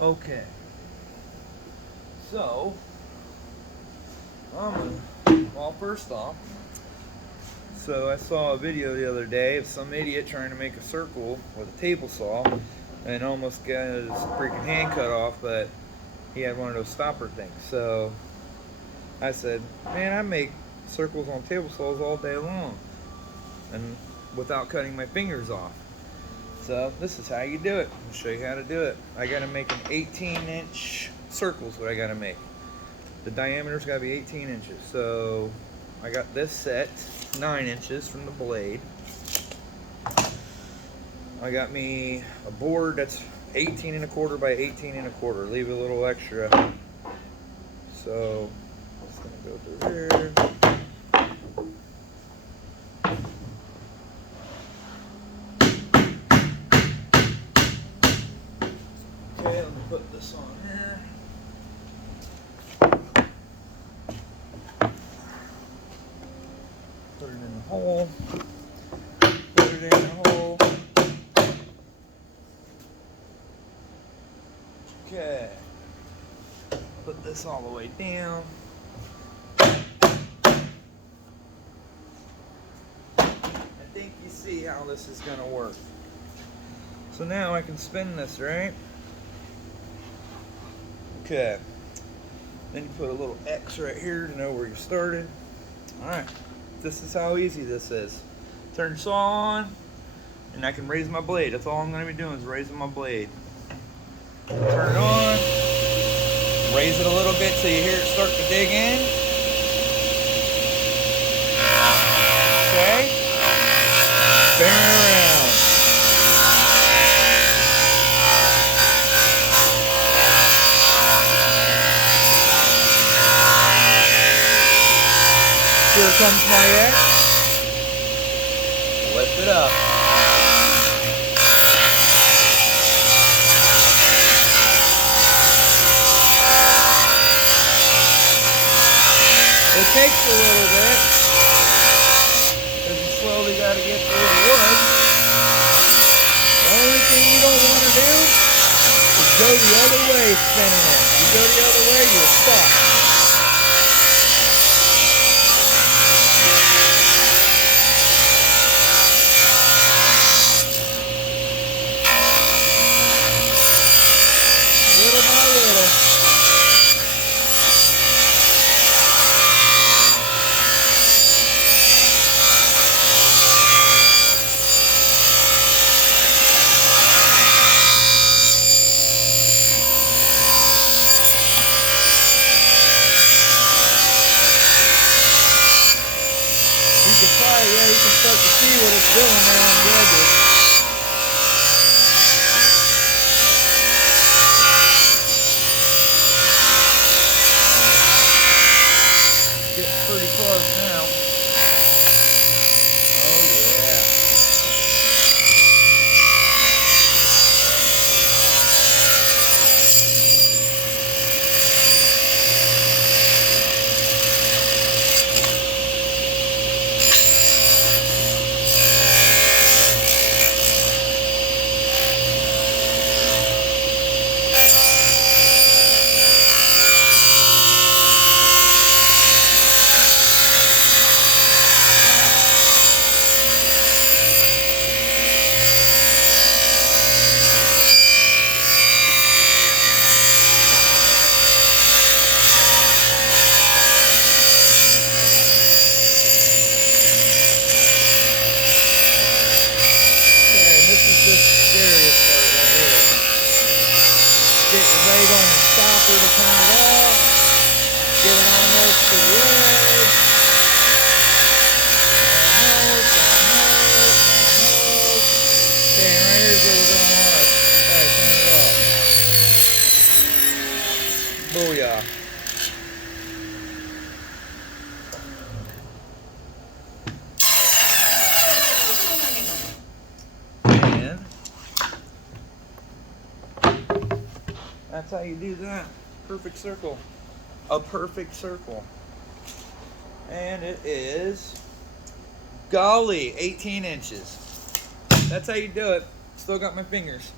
Okay. So, well, first off, so I saw a video the other day of some idiot trying to make a circle with a table saw and almost got his freaking hand cut off, but he had one of those stopper things. So I said, man, I make circles on table saws all day long and without cutting my fingers off. So this is how you do it. I'll show you how to do it. I gotta make an 18-inch circle is what I gotta make. The diameter's gotta be 18 inches. So I got this set 9 inches from the blade. I got me a board that's 18 and a quarter by 18 and a quarter. Leave a little extra. So it's gonna go through here. Okay, let me put this on here. Put it in the hole. Put it in the hole. Okay. Put this all the way down. I think you see how this is going to work. So now I can spin this, right? Okay. Then you put a little X right here to know where you started. Alright. This is how easy this is. Turn the saw on, and I can raise my blade. That's all I'm going to be doing is raising my blade. Turn it on. Raise it a little bit till you hear it start to dig in. Okay. Spin it around. Here comes my X. Lift it up. It takes a little bit because you slowly got to get through the wood. The only thing you don't want to do is go the other way spinning it. You go the other way, you'll stop. Little by little. You can try it, yeah, you can start to see what it's doing there on the edges. Getting pretty close now. Oh yeah. Serious part right here. Get your leg on the stopper to turn it off. Get it almost to the edge. Almost. Okay, and right here's where we're going on. Alright, turn it off. Booyah. That's how you do that. Perfect circle. A perfect circle. And it is, golly, 18 inches. That's how you do it. Still got my fingers.